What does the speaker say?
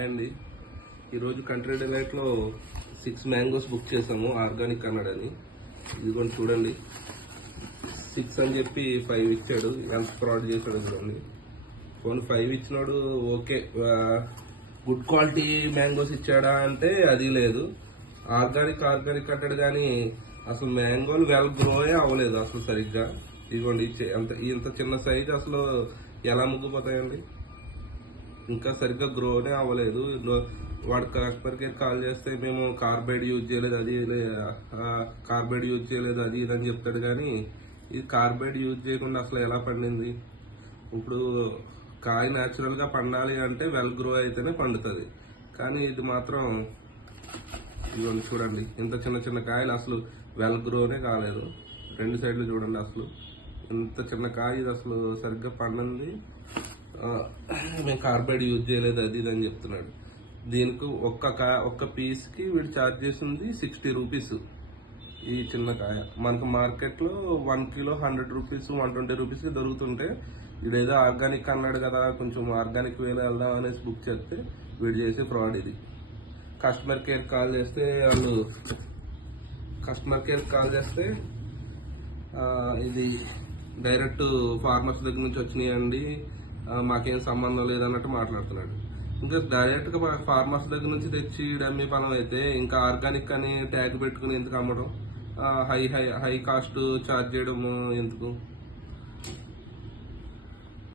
అండి ఈరోజు country డిలైట్లో 6 mangoes book చేసాము ఆర్గానిక్ అన్నాడని. ఇదిగోండి చూడండి, 6 అని చెప్పి 5 ఇచ్చాడు. ఎంత ఫ్రాడ్ చేశాడు చూడండి. ఫోన్ 5 ఇచ్చినాడు ఓకే, గుడ్ క్వాలిటీ మ్యాంగోస్ ఇచ్చాడా అంటే అది లేదు. ఆర్గానిక్ అంటాడు కానీ అసలు మ్యాంగోలు వెల్ గ్రోయే అవ్వలేదు అసలు సరిగ్గా. ఇదిగోండి ఇంత చిన్న సైజు అసలు ఎలా ముగ్గిపోతాయండి, ఇంకా సరిగ్గా గ్రోనే అవ్వలేదు. వాడు కస్టమర్ కేర్ కాల్ చేస్తే మేము కార్బైడ్ యూజ్ చేయలేదు అది ఇది అని చెప్తాడు కానీ ఇది కార్బైడ్ యూజ్ చేయకుండా అసలు ఎలా పండింది? ఇప్పుడు కాయ న్యాచురల్గా పండాలి అంటే వెల్ గ్రో అయితేనే పండుతుంది, కానీ ఇది మాత్రం ఇవన్నీ చూడండి, ఇంత చిన్న చిన్న కాయలు అసలు వెల్ గ్రోనే కాలేదు. 2 సైడ్లు చూడండి, అసలు ఇంత చిన్న కాయ ఇది అసలు సరిగ్గా పండింది. మేము కార్బైడ్ యూజ్ చేయలేదు అది ఇది అని చెప్తున్నాడు. దీనికి ఒక్క పీస్కి వీడు ఛార్జ్ చేసింది 60 రూపీస్. ఈ చిన్న కాయ మనకు మార్కెట్లో 1 కిలో 100 రూపీస్ 120 రూపీస్కి దొరుకుతుంటే వీడేదో ఆర్గానిక్ అన్నాడు కదా, కొంచెం ఆర్గానిక్ వేలో వెళ్దాం అనేసి బుక్ చేస్తే వీడు చేసే ఫ్రాడ్ ఇది. కస్టమర్ కేర్ కాల్ చేస్తే ఇది డైరెక్ట్ ఫార్మర్స్ దగ్గర నుంచి వచ్చినాయండి, మాకేం సంబంధం లేదన్నట్టు మాట్లాడుతున్నాడు. ఇంకా డైరెక్ట్ గా ఫార్మర్స్ దగ్గర నుంచి తెచ్చి డమ్మీ పనం అయితే ఇంకా ఆర్గానిక్ అని ట్యాగ్ పెట్టుకుని ఎందుకు అమ్మడం, హై కాస్ట్ ఛార్జ్ చేయడం ఎందుకు?